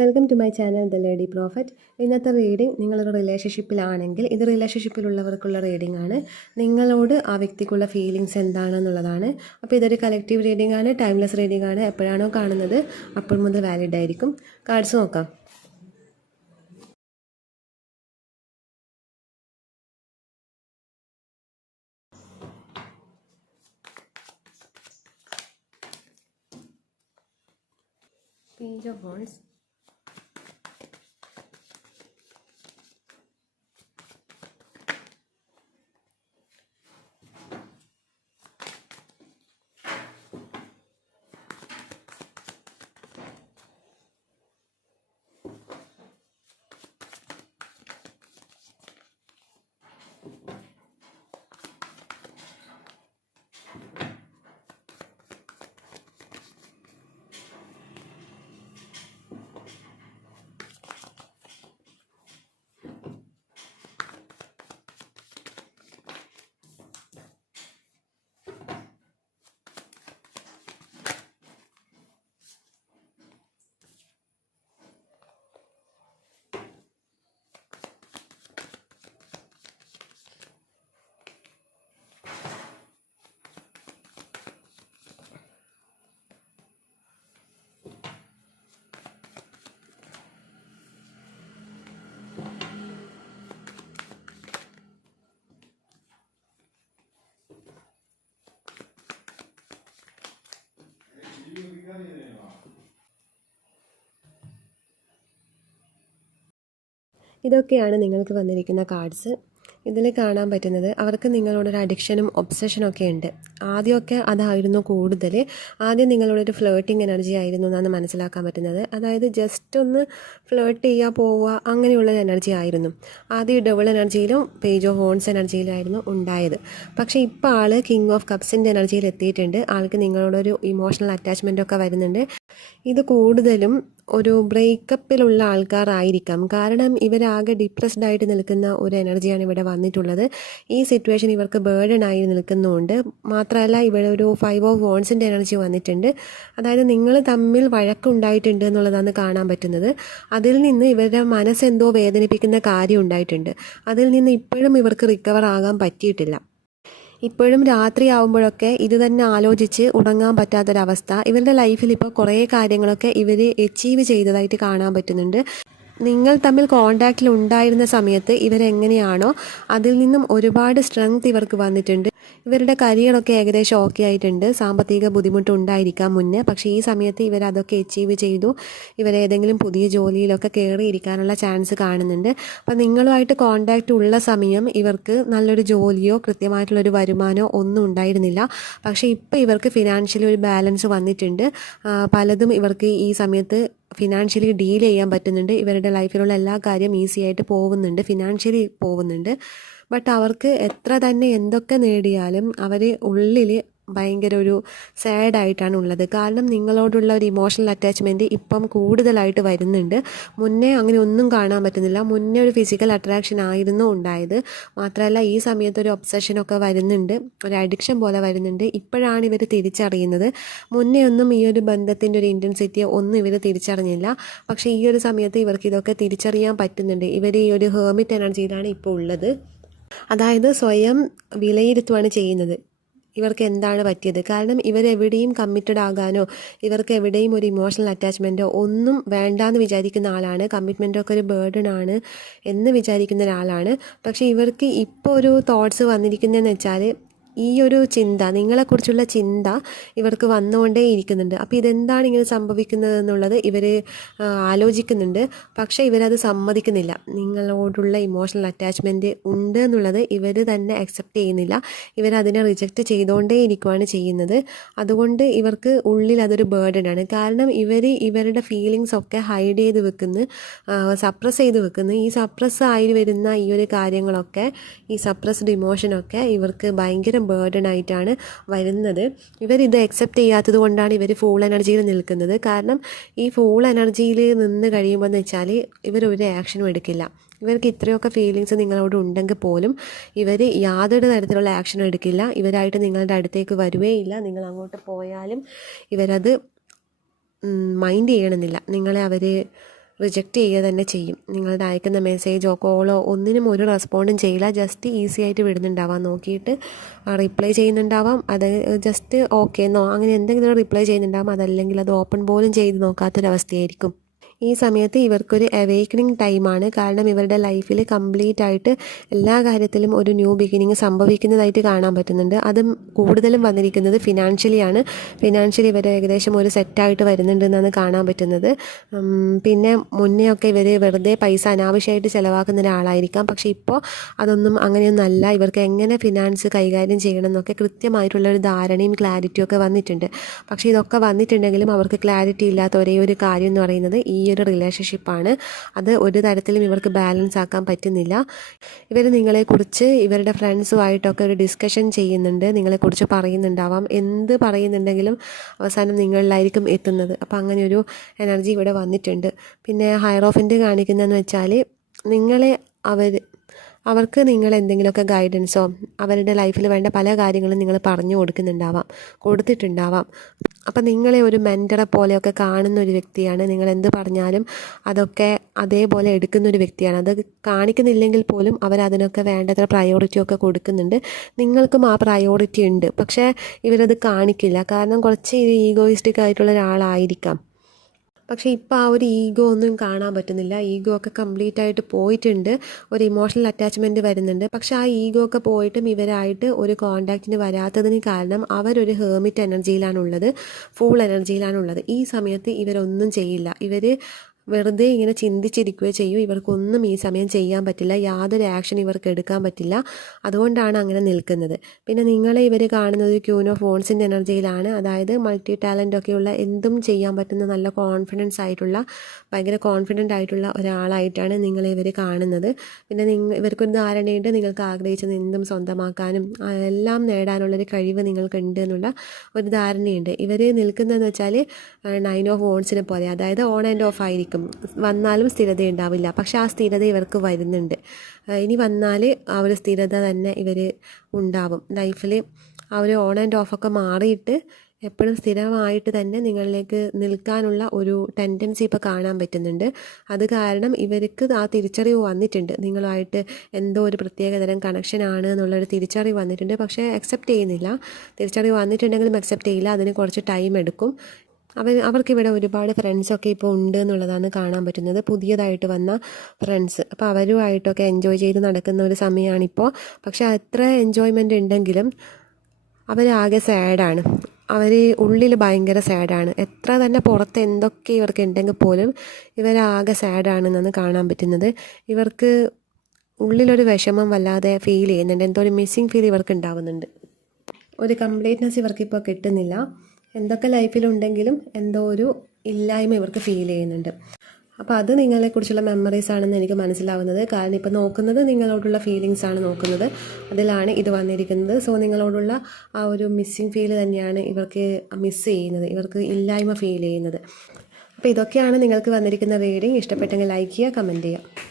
Welcome to my channel the lady prophet. ഇന്നത്തെ reading നിങ്ങളൊരു റിലേഷൻഷിപ്പിലാണെങ്കിൽ ഇത് റിലേഷൻഷിപ്പിലുള്ളവർക്കുള്ള റീഡിംഗ് ആണ്. നിങ്ങളോട് ആ വ്യക്തിക്കുള്ള ഫീലിങ്സ് എന്താണെന്നുള്ളതാണ്. അപ്പോൾ ഇതൊരു കളക്റ്റീവ് റീഡിംഗ് ആണ്, ടൈംലെസ് റീഡിംഗ് ആണ്. എപ്പോഴാണോ കാണുന്നത് അപ്പോൾ മുതൽ വാലിഡ് ആയിരിക്കും. കാർഡ്സ് നോക്കാം. പേജ് ഓഫ് വോൺസ്, ഇതൊക്കെയാണ് നിങ്ങൾക്ക് വന്നിരിക്കുന്ന കാർഡ്സ്. ഇതിൽ കാണാൻ പറ്റുന്നത് അവർക്ക് നിങ്ങളോടൊരു അഡിക്ഷനും ഒബ്സഷനും ഒക്കെ ഉണ്ട്. ആദ്യമൊക്കെ അതായിരുന്നു കൂടുതൽ. ആദ്യം നിങ്ങളോടൊരു ഫ്ലേർട്ടിങ് എനർജി ആയിരുന്നു എന്നാണ് മനസ്സിലാക്കാൻ പറ്റുന്നത്. അതായത് ജസ്റ്റ് ഒന്ന് ഫ്ലേർട്ട് ചെയ്യുക, പോവുക, അങ്ങനെയുള്ളൊരു എനർജി ആയിരുന്നു. ആദ്യം ഡബിൾ എനർജിയിലും പേജ് ഓഫ് വോൺസ് എനർജിയിലായിരുന്നു ഉണ്ടായത്. പക്ഷേ ഇപ്പോൾ ആൾ കിങ് ഓഫ് കപ്സിൻ്റെ എനർജിയിൽ എത്തിയിട്ടുണ്ട്. ആൾക്ക് നിങ്ങളോടൊരു ഇമോഷണൽ അറ്റാച്ച്മെൻ്റ് ഒക്കെ വരുന്നുണ്ട്. ഇത് കൂടുതലും ഒരു ബ്രേക്കപ്പിലുള്ള ആൾക്കാരായിരിക്കാം. കാരണം ഇവരാകെ ഡിപ്രസ്ഡ് ആയിട്ട് നിൽക്കുന്ന ഒരു എനർജിയാണ് ഇവിടെ വന്നിട്ടുള്ളത്. ഈ സിറ്റുവേഷൻ ഇവർക്ക് ബേർഡനായി നിൽക്കുന്നുണ്ട്. മാത്രമല്ല ഇവിടെ ഒരു 5 ഓഫ് വോൺസിൻ്റെ എനർജി വന്നിട്ടുണ്ട്. അതായത് നിങ്ങൾ തമ്മിൽ വഴക്കുണ്ടായിട്ടുണ്ട് എന്നുള്ളതാണ് കാണാൻ പറ്റുന്നത്. അതിൽ നിന്ന് ഇവരുടെ മനസ്സെന്തോ വേദനിപ്പിക്കുന്ന കാര്യം ഉണ്ടായിട്ടുണ്ട്. അതിൽ നിന്ന് ഇപ്പോഴും ഇവർക്ക് റിക്കവർ ആകാൻ പറ്റിയിട്ടില്ല. ഇപ്പോഴും രാത്രി ആവുമ്പോഴൊക്കെ ഇത് തന്നെ ആലോചിച്ച് ഉറങ്ങാൻ പറ്റാത്തൊരവസ്ഥ. ഇവരുടെ ലൈഫിൽ ഇപ്പോൾ കുറേ കാര്യങ്ങളൊക്കെ ഇവർ അച്ചീവ് ചെയ്തതായിട്ട് കാണാൻ പറ്റുന്നുണ്ട്. നിങ്ങൾ തമ്മിൽ കോണ്ടാക്റ്റിൽ ഉണ്ടായിരുന്ന സമയത്ത് ഇവരെങ്ങനെയാണോ അതിൽ നിന്നും ഒരുപാട് സ്ട്രെങ്ത് ഇവർക്ക് വന്നിട്ടുണ്ട്. ഇവരുടെ കരിയറൊക്കെ ഏകദേശം ഓക്കെ ആയിട്ടുണ്ട്. സാമ്പത്തിക ബുദ്ധിമുട്ടുണ്ടായിരിക്കാം മുന്നേ, പക്ഷേ ഈ സമയത്ത് ഇവരതൊക്കെ അച്ചീവ് ചെയ്തു. ഇവരേതെങ്കിലും പുതിയ ജോലിയിലൊക്കെ കയറിയിരിക്കാനുള്ള ചാൻസ് കാണുന്നുണ്ട്. അപ്പം നിങ്ങളുമായിട്ട് കോണ്ടാക്റ്റ് ഉള്ള സമയം ഇവർക്ക് നല്ലൊരു ജോലിയോ കൃത്യമായിട്ടുള്ളൊരു വരുമാനമോ ഒന്നും ഉണ്ടായിരുന്നില്ല. പക്ഷേ ഇപ്പോൾ ഇവർക്ക് ഫിനാൻഷ്യലി ഒരു ബാലൻസ് വന്നിട്ടുണ്ട്. പലതും ഇവർക്ക് ഈ സമയത്ത് ഫിനാൻഷ്യലി ഡീൽ ചെയ്യാൻ പറ്റുന്നുണ്ട്. ഇവരുടെ ലൈഫിലുള്ള എല്ലാ കാര്യം ഈസി ആയിട്ട് പോകുന്നുണ്ട്, ഫിനാൻഷ്യലി പോകുന്നുണ്ട്. ബട്ട് അവർക്ക് എത്ര തന്നെ എന്തൊക്കെ നേടിയാലും അവർ ഉള്ളിൽ ഭയങ്കര ഒരു സാഡായിട്ടാണ് ഉള്ളത്. കാരണം നിങ്ങളോടുള്ള ഒരു ഇമോഷണൽ അറ്റാച്ച്മെൻറ്റ് ഇപ്പം കൂടുതലായിട്ട് വരുന്നുണ്ട്. മുന്നേ അങ്ങനെ ഒന്നും കാണാൻ പറ്റുന്നില്ല. മുന്നേ ഒരു ഫിസിക്കൽ അട്രാക്ഷൻ ആയിരുന്നു ഉണ്ടായത്. മാത്രമല്ല ഈ സമയത്ത് ഒരു ഒബ്സഷനൊക്കെ വരുന്നുണ്ട്, ഒരു അഡിക്ഷൻ പോലെ വരുന്നുണ്ട്. ഇപ്പോഴാണ് ഇവർ തിരിച്ചറിയുന്നത്. മുന്നേ ഒന്നും ഈ ഒരു ബന്ധത്തിൻ്റെ ഒരു ഇൻറ്റൻസിറ്റി ഒന്നും ഇവർ തിരിച്ചറിഞ്ഞില്ല. പക്ഷേ ഈ ഒരു സമയത്ത് ഇവർക്ക് ഇതൊക്കെ തിരിച്ചറിയാൻ പറ്റുന്നുണ്ട്. ഇവർ ഈ ഒരു ഹേർമിറ്റ് എനർജിയിലാണ് ഇപ്പോൾ ഉള്ളത്. അതായത് സ്വയം വിലയിരുത്തുകയാണ് ചെയ്യുന്നത് ഇവർക്ക് എന്താണ് പറ്റിയത്. കാരണം ഇവരെവിടെയും കമ്മിറ്റഡ് ആകാനോ ഇവർക്ക് എവിടെയും ഒരു ഇമോഷണൽ അറ്റാച്ച്മെൻറ്റോ ഒന്നും വേണ്ടാന്ന് വിചാരിക്കുന്ന ആളാണ്. കമ്മിറ്റ്മെൻറ്റൊക്കെ ഒരു ബേർഡനാണ് എന്ന് വിചാരിക്കുന്ന ഒരാളാണ്. പക്ഷേ ഇവർക്ക് ഇപ്പോൾ ഒരു തോട്ട്സ് വന്നിരിക്കുന്നതെന്ന് വെച്ചാൽ ഈ ഒരു ചിന്ത, നിങ്ങളെക്കുറിച്ചുള്ള ചിന്ത ഇവർക്ക് വന്നുകൊണ്ടേ ഇരിക്കുന്നുണ്ട്. അപ്പോൾ ഇതെന്താണ് ഇങ്ങനെ സംഭവിക്കുന്നത് എന്നുള്ളത് ഇവർ ആലോചിക്കുന്നുണ്ട്. പക്ഷേ ഇവരത് സമ്മതിക്കുന്നില്ല. നിങ്ങളോടുള്ള ഇമോഷണൽ അറ്റാച്ച്മെൻറ്റ് ഉണ്ട് എന്നുള്ളത് ഇവർ തന്നെ അക്സെപ്റ്റ് ചെയ്യുന്നില്ല. ഇവരതിനെ റിജക്റ്റ് ചെയ്തുകൊണ്ടേ ഇരിക്കുകയാണ് ചെയ്യുന്നത്. അതുകൊണ്ട് ഇവർക്ക് ഉള്ളിൽ അതൊരു ബേർഡനാണ്. കാരണം ഇവരുടെ ഫീലിങ്സ് ഒക്കെ ഹൈഡ് ചെയ്ത് വെക്കുന്നു, സപ്രസ് ചെയ്ത് വെക്കുന്നു. ഈ സപ്രസ് ആയി വരുന്ന ഈ ഒരു കാര്യങ്ങളൊക്കെ, ഈ സപ്രസ്ഡ് ഇമോഷനൊക്കെ ഇവർക്ക് ഭയങ്കര ബേർഡനായിട്ടാണ് വരുന്നത്. ഇവരിത് അക്സെപ്റ്റ് ചെയ്യാത്തത് കൊണ്ടാണ് ഇവർ ഫൂൾ എനർജിയിൽ നിൽക്കുന്നത്. കാരണം ഈ ഫൂൾ എനർജിയിൽ നിന്ന് കഴിയുമ്പോൾ എന്ന് വെച്ചാൽ ഇവരൊരു ആക്ഷനും എടുക്കില്ല. ഇവർക്ക് ഇത്രയൊക്കെ ഫീലിങ്സ് നിങ്ങളോട് ഉണ്ടെങ്കിൽ പോലും ഇവർ യാതൊരു തരത്തിലുള്ള ആക്ഷനും എടുക്കില്ല. ഇവരായിട്ട് നിങ്ങളുടെ അടുത്തേക്ക് വരുകയില്ല. നിങ്ങൾ അങ്ങോട്ട് പോയാലും ഇവരത് മൈൻഡ് ചെയ്യണമെന്നില്ല. നിങ്ങളെ അവർ റിജക്റ്റ് ചെയ്യുക തന്നെ ചെയ്യും. നിങ്ങളുടെ അയക്കുന്ന മെസ്സേജോ കോളോ ഒന്നിനും ഒരു റെസ്പോണ്ടും ചെയ്യില്ല. ജസ്റ്റ് ഈസി ആയിട്ട് വിടുന്നുണ്ടാവാം, നോക്കിയിട്ട് റിപ്ലൈ ചെയ്യുന്നുണ്ടാവാം. അത് ജസ്റ്റ് ഓക്കെ എന്നോ അങ്ങനെ എന്തെങ്കിലും റിപ്ലൈ ചെയ്യുന്നുണ്ടാവാം. അതല്ലെങ്കിൽ അത് ഓപ്പൺ പോലും ചെയ്ത് നോക്കാത്തൊരവസ്ഥയായിരിക്കും. ഈ സമയത്ത് ഇവർക്കൊരു അവേക്കണിങ് ടൈമാണ്. കാരണം ഇവരുടെ ലൈഫിൽ കംപ്ലീറ്റ് ആയിട്ട് എല്ലാ കാര്യത്തിലും ഒരു ന്യൂ ബിഗിനിങ് സംഭവിക്കുന്നതായിട്ട് കാണാൻ പറ്റുന്നുണ്ട്. അതും കൂടുതലും വന്നിരിക്കുന്നത് ഫിനാൻഷ്യലിയാണ്. ഫിനാൻഷ്യലി ഇവർ ഏകദേശം ഒരു സെറ്റായിട്ട് വരുന്നുണ്ടെന്നാണ് കാണാൻ പറ്റുന്നത്. പിന്നെ മുന്നേ ഒക്കെ ഇവർ വെറുതെ പൈസ അനാവശ്യമായിട്ട് ചിലവാക്കുന്ന ഒരാളായിരിക്കാം. പക്ഷേ ഇപ്പോൾ അതൊന്നും അങ്ങനെയൊന്നല്ല. ഇവർക്ക് എങ്ങനെ ഫിനാൻസ് കൈകാര്യം ചെയ്യണം എന്നൊക്കെ കൃത്യമായിട്ടുള്ളൊരു ധാരണയും ക്ലാരിറ്റിയും ഒക്കെ വന്നിട്ടുണ്ട്. പക്ഷേ ഇതൊക്കെ വന്നിട്ടുണ്ടെങ്കിലും അവർക്ക് ക്ലാരിറ്റി ഇല്ലാത്ത ഒരേ ഒരു കാര്യം എന്ന് പറയുന്നത് ഈ ഒരു റിലേഷൻഷിപ്പാണ്. അത് ഒരു തരത്തിലും ഇവർക്ക് ബാലൻസ് ആക്കാൻ പറ്റുന്നില്ല. ഇവർ നിങ്ങളെക്കുറിച്ച് ഇവരുടെ ഫ്രണ്ട്സുമായിട്ടൊക്കെ ഒരു ഡിസ്കഷൻ ചെയ്യുന്നുണ്ട്, നിങ്ങളെക്കുറിച്ച് പറയുന്നുണ്ടാവാം. എന്ത് പറയുന്നുണ്ടെങ്കിലും അവസാനം നിങ്ങളിലായിരിക്കും എത്തുന്നത്. അപ്പോൾ അങ്ങനെ ഒരു എനർജി ഇവിടെ വന്നിട്ടുണ്ട്. പിന്നെ ഹയറോഫൻ്റ് കാണിക്കുന്നതെന്ന് വെച്ചാൽ നിങ്ങളെ അവർക്ക് നിങ്ങൾ എന്തെങ്കിലുമൊക്കെ ഗൈഡൻസോ അവരുടെ ലൈഫിൽ വേണ്ട പല കാര്യങ്ങളും നിങ്ങൾ പറഞ്ഞു കൊടുത്തിട്ടുണ്ടാവാം. അപ്പം നിങ്ങളെ ഒരു മെൻറ്ററെ പോലെയൊക്കെ കാണുന്ന ഒരു വ്യക്തിയാണ്. നിങ്ങൾ എന്ത് പറഞ്ഞാലും അതൊക്കെ അതേപോലെ എടുക്കുന്ന ഒരു വ്യക്തിയാണ്. അത് കാണിക്കുന്നില്ലെങ്കിൽ പോലും അവരതിനൊക്കെ വേണ്ടത്ര പ്രയോറിറ്റിയൊക്കെ കൊടുക്കുന്നുണ്ട്. നിങ്ങൾക്കും ആ പ്രയോറിറ്റി ഉണ്ട്. പക്ഷേ ഇവരത് കാണിക്കില്ല. കാരണം കുറച്ച് ഈഗോയിസ്റ്റിക് ആയിട്ടുള്ള ഒരാളായിരിക്കാം. പക്ഷേ ഇപ്പോൾ ആ ഒരു ഈഗോ ഒന്നും കാണാൻ പറ്റുന്നില്ല. ഈഗോ ഒക്കെ കംപ്ലീറ്റ് ആയിട്ട് പോയിട്ടുണ്ട്. ഒരു ഇമോഷണൽ അറ്റാച്ച്മെൻറ്റ് വരുന്നുണ്ട്. പക്ഷേ ആ ഈഗോ ഒക്കെ പോയിട്ടും ഇവരായിട്ട് ഒരു കോണ്ടാക്റ്റിന് വരാത്തതിന് കാരണം അവരൊരു ഹേർമിറ്റ് എനർജിയിലാണുള്ളത്, ഫൂൾ എനർജിയിലാണുള്ളത്. ഈ സമയത്ത് ഇവരൊന്നും ചെയ്യില്ല. ഇവർ വെറുതെ ഇങ്ങനെ ചിന്തിച്ചിരിക്കുകയോ ചെയ്യും. ഇവർക്കൊന്നും ഈ സമയം ചെയ്യാൻ പറ്റില്ല. യാതൊരു ആക്ഷൻ ഇവർക്ക് എടുക്കാൻ പറ്റില്ല. അതുകൊണ്ടാണ് അങ്ങനെ നിൽക്കുന്നത്. പിന്നെ നിങ്ങളെ ഇവർ കാണുന്നത് ഒരു ക്യൂൻ ഓഫ് വോൺസിൻ്റെ എനർജിയിലാണ്. അതായത് മൾട്ടി ടാലൻ്റ് ഒക്കെയുള്ള എന്തും ചെയ്യാൻ പറ്റുന്ന നല്ല ഭയങ്കര കോൺഫിഡൻ്റ് ആയിട്ടുള്ള ഒരാളായിട്ടാണ് നിങ്ങളെ ഇവർ കാണുന്നത്. പിന്നെ ഇവർക്കൊരു ധാരണയുണ്ട്, നിങ്ങൾക്ക് ആഗ്രഹിച്ചത് എന്തും സ്വന്തമാക്കാനും എല്ലാം നേടാനുള്ളൊരു കഴിവ് നിങ്ങൾക്കുണ്ട് എന്നുള്ള ഒരു ധാരണയുണ്ട്. ഇവർ നിൽക്കുന്നതെന്ന് വെച്ചാൽ 9 ഓഫ് വോൺസിനെ പോലെ, അതായത് ഓൺ ആൻഡ് ഓഫ് ആയിരിക്കും. വന്നാലും സ്ഥിരത ഉണ്ടാവില്ല. പക്ഷെ ആ സ്ഥിരത ഇവർക്ക് വരുന്നുണ്ട്. ഇനി വന്നാൽ ആ ഒരു സ്ഥിരത തന്നെ ഇവർ ഉണ്ടാവും ലൈഫിൽ. ആ ഒരു ഓൺ ആൻഡ് ഓഫൊക്കെ മാറിയിട്ട് എപ്പോഴും സ്ഥിരമായിട്ട് തന്നെ നിങ്ങളിലേക്ക് നിൽക്കാനുള്ള ഒരു ടെൻഡൻസി ഇപ്പോൾ കാണാൻ പറ്റുന്നുണ്ട്. അത് കാരണം ഇവർക്ക് ആ തിരിച്ചറിവ് വന്നിട്ടുണ്ട്, നിങ്ങളുമായിട്ട് എന്തോ ഒരു പ്രത്യേകതരം കണക്ഷനാണ് എന്നുള്ളൊരു തിരിച്ചറിവ് വന്നിട്ടുണ്ട്. പക്ഷേ അക്സെപ്റ്റ് ചെയ്യുന്നില്ല. തിരിച്ചറിവ് വന്നിട്ടുണ്ടെങ്കിലും അക്സെപ്റ്റ് ചെയ്യില്ല. അതിന് കുറച്ച് ടൈം എടുക്കും. അവർക്കിവിടെ ഒരുപാട് ഫ്രണ്ട്സൊക്കെ ഇപ്പോൾ ഉണ്ട് എന്നുള്ളതാണ് കാണാൻ പറ്റുന്നത്, പുതിയതായിട്ട് വന്ന ഫ്രണ്ട്സ്. അപ്പോൾ അവരുമായിട്ടൊക്കെ എൻജോയ് ചെയ്ത് നടക്കുന്ന ഒരു സമയമാണിപ്പോൾ. പക്ഷേ അത്ര എൻജോയ്മെൻ്റ് ഉണ്ടെങ്കിലും അവരാകെ സാഡാണ്. അവർ ഉള്ളിൽ ഭയങ്കര സാഡാണ്. എത്ര തന്നെ പുറത്ത് എന്തൊക്കെ ഇവർക്ക് ഉണ്ടെങ്കിൽ പോലും ഇവരാകെ സാഡാണെന്നാണ് കാണാൻ പറ്റുന്നത്. ഇവർക്ക് ഉള്ളിലൊരു വിഷമം വല്ലാതെ ഫീൽ ചെയ്യുന്നുണ്ട്. എന്തോ ഒരു മിസ്സിങ് ഫീൽ ഇവർക്ക് ഉണ്ടാവുന്നുണ്ട്. ഒരു കംപ്ലീറ്റ്നെസ് ഇവർക്കിപ്പോൾ കിട്ടുന്നില്ല. എന്തൊക്കെ ലൈഫിലുണ്ടെങ്കിലും എന്തോ ഒരു ഇല്ലായ്മ ഇവർക്ക് ഫീൽ ചെയ്യുന്നുണ്ട്. അപ്പോൾ അത് നിങ്ങളെക്കുറിച്ചുള്ള മെമ്മറീസ് ആണെന്ന് എനിക്ക് മനസ്സിലാവുന്നത്. കാരണം ഇപ്പോൾ നോക്കുന്നത് നിങ്ങളോടുള്ള ഫീലിങ്സ് ആണ് നോക്കുന്നത്, അതിലാണ് ഇത് വന്നിരിക്കുന്നത്. സോ നിങ്ങളോടുള്ള ആ ഒരു മിസ്സിങ് ഫീൽ തന്നെയാണ് ഇവർക്ക് മിസ് ചെയ്യുന്നത്, ഇവർക്ക് ഇല്ലായ്മ ഫീൽ ചെയ്യുന്നത്. അപ്പോൾ ഇതൊക്കെയാണ് നിങ്ങൾക്ക് വന്നിരിക്കുന്ന റീഡിങ്. ഇഷ്ടപ്പെട്ടെങ്കിൽ ലൈക്ക് ചെയ്യുക, കമൻറ്റ് ചെയ്യുക.